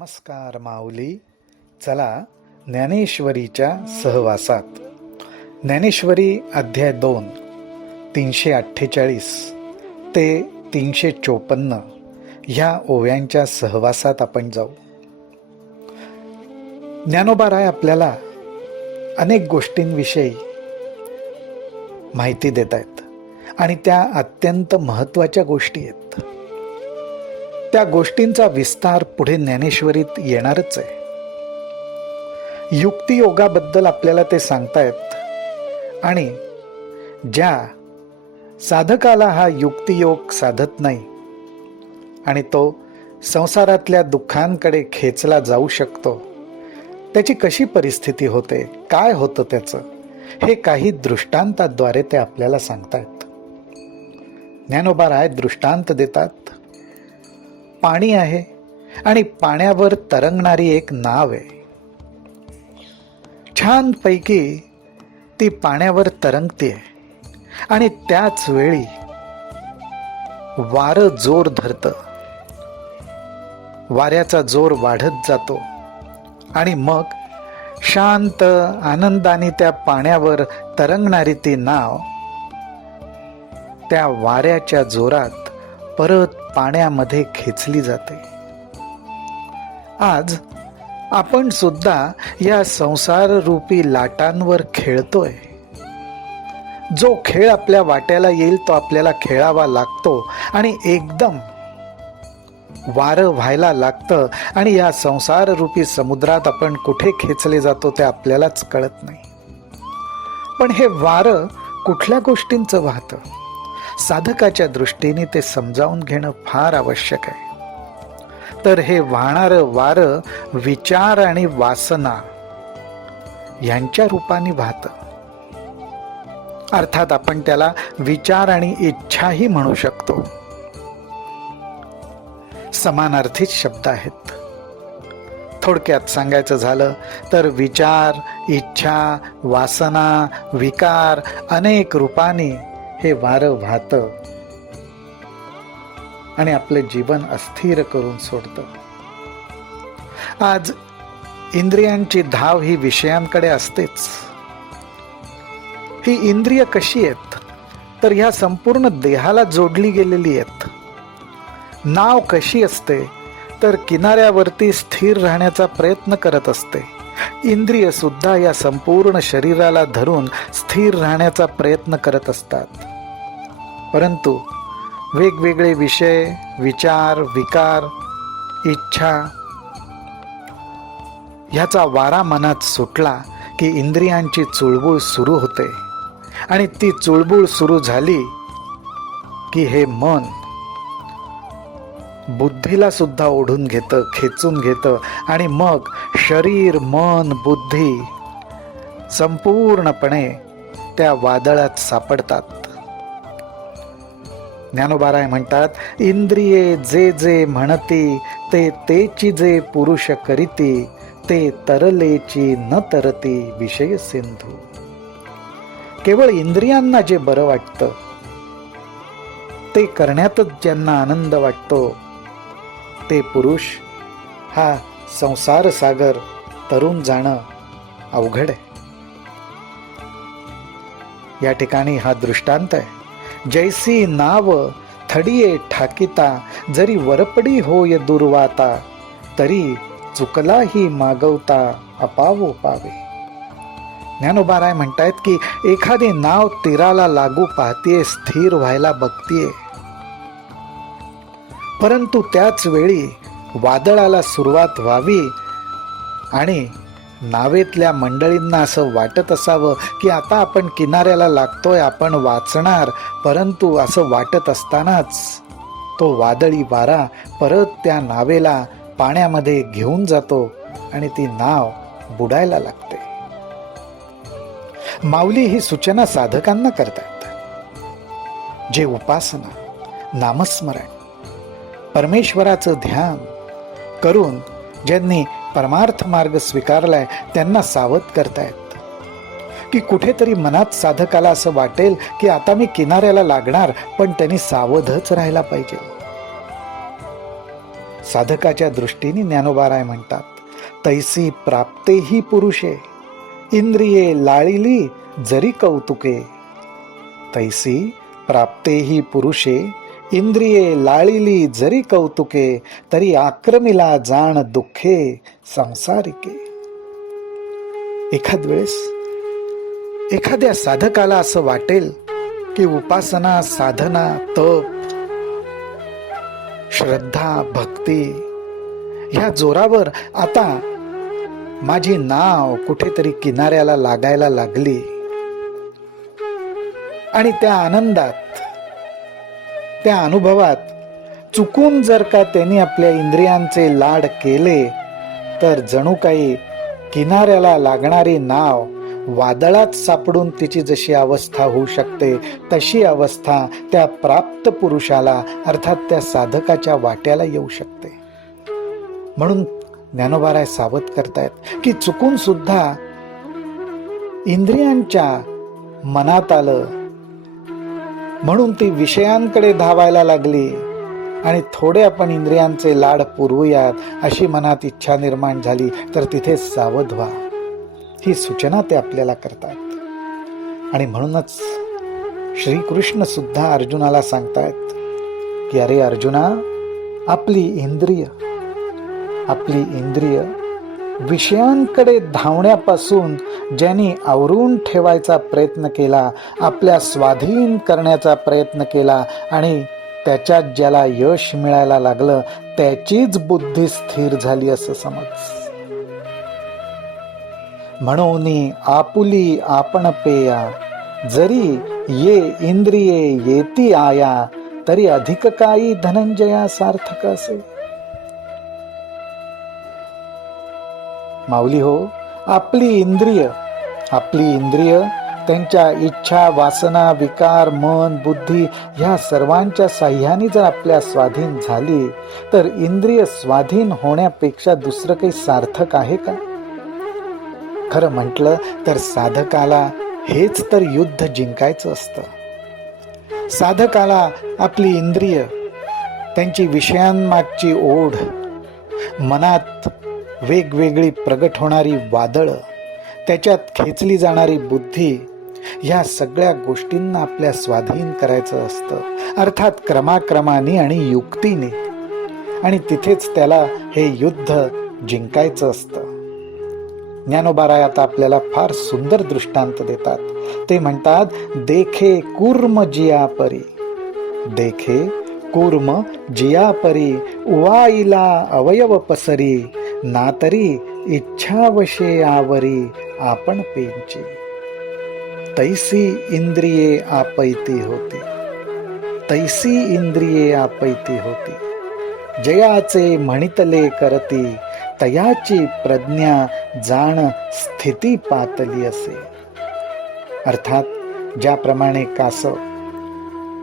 नमस्कार माऊली. चला ज्ञानेश्वरीच्या सहवासात. ज्ञानेश्वरी अध्याय 2 348 ते 354 ह्या ओव्यांच्या सहवासात आपण जाऊ. ज्ञानोबा राय आपल्याला अनेक गोष्टींविषयी माहिती देत आहेत आणि त्या अत्यंत महत्त्वाच्या गोष्टी आहेत. त्या गोष्टींचा विस्तार पुढे ज्ञानेश्वरीत येणारच आहे. युक्तियोगाबद्दल आपल्याला ते सांगतायत आणि ज्या साधकाला हा युक्तियोग साधत नाही आणि तो संसारातल्या दुःखांकडे खेचला जाऊ शकतो, त्याची कशी परिस्थिती होते, काय होतं त्याचं, हे काही दृष्टांताद्वारे ते आपल्याला सांगतायत. ज्ञानोबा राय दृष्टांत देतात. पाणी आहे आणि पाण्यावर तरंगणारी एक नाव आहे. छानपैकी ती पाण्यावर तरंगते आणि त्याच वेळी वारं जोर धरतं. वाऱ्याचा जोर वाढत जातो आणि मग शांत आनंदाने त्या पाण्यावर तरंगणारी ती नाव त्या वाऱ्याच्या जोरात परत पाण्यामध्ये खेचली जाते. आज आपण सुद्धा या संसार रूपी लाटांवर खेळतोय. जो खेळ आपल्या वाट्याला येईल तो आपल्याला खेळावा लागतो आणि एकदम वारं व्हायला लागतं आणि या संसार रूपी समुद्रात आपण कुठे खेचले जातो ते आपल्यालाच कळत नाही. पण हे वारं कुठल्या गोष्टींचं वाहतं, साधकाच्या दृष्टीने ते समजावून घेणं फार आवश्यक आहे. तर हे वाहणारं वारं विचार आणि वासना यांच्या रूपाने वाहतं. अर्थात आपण त्याला विचार आणि इच्छाही म्हणू शकतो. समानार्थीच शब्द आहेत. थोडक्यात सांगायचं झालं तर विचार, इच्छा, वासना, विकार अनेक रूपाने हे वारं वाहतं आणि आपलं जीवन अस्थिर करून सोडतं. आज इंद्रियांची धाव ही विषयांकडे असतेच. ही इंद्रिय कशी आहेत तर ह्या संपूर्ण देहाला जोडली गेलेली आहेत. नाव कशी असते तर किनाऱ्यावरती स्थिर राहण्याचा प्रयत्न करत असते. इंद्रिय सुद्धा या संपूर्ण शरीराला धरून स्थिर राहण्याचा प्रयत्न करत असतात. परंतु वेगवेगळे विषय, विचार, विकार, इच्छा ह्याचा वारा मनात सुटला की इंद्रियांची चुळबुळ सुरू होते आणि ती चुळबुळ सुरू झाली की हे मन बुद्धीला सुद्धा ओढून घेतं, खेचून घेतं आणि मग शरीर, मन, बुद्धी संपूर्णपणे त्या वादळात सापडतात. ज्ञानोबा राय म्हणतात, इंद्रिये जे जे म्हणती ते तेची जे पुरुष करीती, ते तरलेची न तरती विषय सिंधू. केवळ इंद्रियांना जे बरं वाटतं ते करण्यातच ज्यांना आनंद वाटतो ते पुरुष हा संसार सागर तरून जाणं अवघड आहे. या ठिकाणी हा दृष्टांत आहे. जैसी नाव थडिये ठाकिता, जरी वरपडी होय दुर्वाता, तरी चुकलाही मागवता अपावो पावे. ज्ञानोबा राय म्हणतायत की एखादी नाव तीराला लागू पाहतीये, स्थिर व्हायला बघतीये, परंतु त्याच वेळी वादळाला सुरुवात व्हावी आणि नावेतल्या मंडळींना असं वाटत असावं की आता आपण किनाऱ्याला लागतोय, आपण वाचणार, परंतु असं वाटत असतानाच तो वादळी वारा परत त्या नावेला पाण्यामध्ये घेऊन जातो आणि ती नाव बुडायला लागते. माऊली ही सूचना साधकांना करतात. जे उपासना, नामस्मरण, परमेश्वराचं ध्यान करून ज्यांनी परमार्थ मार्ग स्वीकारलाय त्यांना सावध करतायत की कुठेतरी मनात साधकाला असं वाटेल की आता मी किनाऱ्याला लागणार, पण त्यांनी सावधच राहायला पाहिजे. साधकाच्या दृष्टीने ज्ञानोबाराय म्हणतात, तैसी प्राप्तेही पुरुषे इंद्रिये लाळिली जरी कौतुके. तैसी प्राप्तेही पुरुषे इंद्रिये लाळिली जरी कौतुके, तरी आक्रमिला जाण दुःखे संसारिके. एखाद वेळेस एखाद्या साधकाला असं वाटेल की उपासना, साधना, तप, श्रद्धा, भक्ती ह्या जोरावर आता माझी नाव कुठेतरी किनाऱ्याला लागायला लागली आणि त्या आनंदात, त्या अनुभवात चुकून जर का त्यांनी आपल्या इंद्रियांचे लाड केले तर जणू काही किनाऱ्याला लागणारी नाव वादळात सापडून तिची जशी अवस्था होऊ शकते तशी अवस्था त्या प्राप्त पुरुषाला अर्थात त्या साधकाच्या वाट्याला येऊ शकते. म्हणून ज्ञानोबाराय सावध करतायत की चुकून सुद्धा इंद्रियांच्या मनात आलं म्हणून ती विषयांकडे धावायला लागली आणि थोडे आपण इंद्रियांचे लाड पुरवूयात अशी मनात इच्छा निर्माण झाली तर तिथे सावध व्हा, ही सूचना ते आपल्याला करतात. आणि म्हणूनच श्रीकृष्ण सुद्धा अर्जुनाला सांगतायत की अरे अर्जुना, आपली इंद्रिय विषयांकडे धावण्यापासून ज्यांनी आवरून ठेवायचा प्रयत्न केला, आपल्या स्वाधीन करण्याचा प्रयत्न केला आणि त्याच्यात ज्याला यश मिळायला लागलं त्याचीच बुद्धी स्थिर झाली असं समज. म्हणून आपुली आपण पेया, जरी ये इंद्रिये येती आया, तरी अधिक काही धनंजया सार्थक असे. माऊली हो, आपली इंद्रिय त्यांच्या इच्छा, वासना, विकार, मन, बुद्धी ह्या सर्वांच्या साह्याने जर आपल्या स्वाधीन झाली तर इंद्रिय स्वाधीन होण्यापेक्षा दुसरं काही सार्थक आहे का? खरं म्हटलं तर साधकाला हेच तर युद्ध जिंकायचं असतं. साधकाला आपली इंद्रिय, त्यांची विषयांमागची ओढ, मनात वेगवेगळी प्रगट होणारी वादळं, त्याच्यात खेचली जाणारी बुद्धी, ह्या सगळ्या गोष्टींना आपल्या स्वाधीन करायचं असतं. अर्थात क्रमाक्रमाने आणि युक्तीने. आणि तिथेच त्याला हे युद्ध जिंकायचं असतं. ज्ञानोबाराय आता आपल्याला फार सुंदर दृष्टांत देतात. ते म्हणतात, देखे कूर्म जिया परी, देखे कूर्म जिया परी, उवाईला अवयव पसरी, ना तरी इच्छावशे आवरी आपण पेंची. तैसी इंद्रिये आपैती होती, तैसी इंद्रिये आपैती होती, जयाचे म्हणितले करती, तयाची प्रज्ञा जाण स्थिती पातली असे. अर्थात ज्याप्रमाणे कासव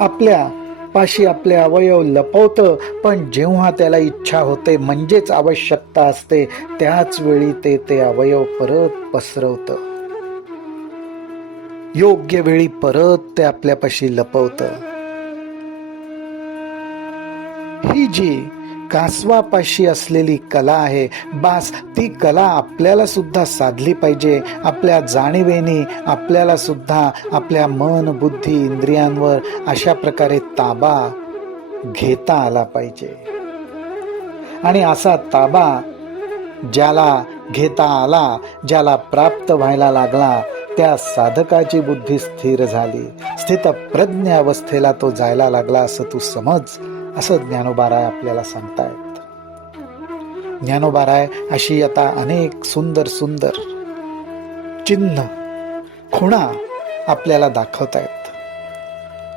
आपल्या पाशी आपले अवयव लपवतं, पण जेव्हा त्याला इच्छा होते म्हणजेच आवश्यकता असते त्याच वेळी ते अवयव परत पसरवतं, योग्य वेळी परत ते आपल्यापाशी लपवतं. ही जी कासवापाशी असलेली कला आहे, बास ती कला आपल्याला सुद्धा साधली पाहिजे. आपल्या जाणीवेनी आपल्याला सुद्धा आपल्या मन, बुद्धी, इंद्रियांवर अशा प्रकारे ताबा घेता आला पाहिजे. आणि असा ताबा ज्याला घेता आला, ज्याला प्राप्त व्हायला लागला, त्या साधकाची बुद्धी स्थिर झाली, स्थितप्रज्ञ अवस्थेला तो जायला लागला असं तू समज, असं ज्ञानोबाराय आपल्याला सांगतायत. ज्ञानोबाराय अशी आता अनेक सुंदर सुंदर चिन्ह, खुणा आपल्याला दाखवतायत.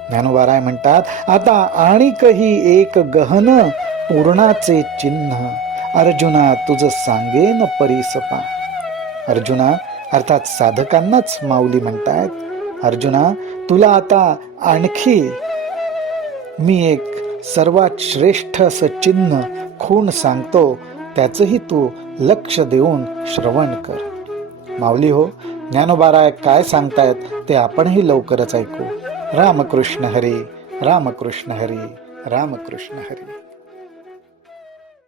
ज्ञानोबाराय म्हणतात, आता आणिकही एक गहन पूर्णाचे चिन्ह, अर्जुना तुझ सांगेन परीसपा. अर्जुना अर्थात साधकांनाच माऊली म्हणतायत, अर्जुना तुला आता आणखी मी एक सर्वात श्रेष्ठ असं चिन्ह, खूण सांगतो, त्याचंही तू लक्ष देऊन श्रवण कर. माऊली हो, ज्ञानोबाराय काय सांगतायत ते आपणही लवकरच ऐकू. रामकृष्ण हरी, रामकृष्ण हरी, रामकृष्ण हरी.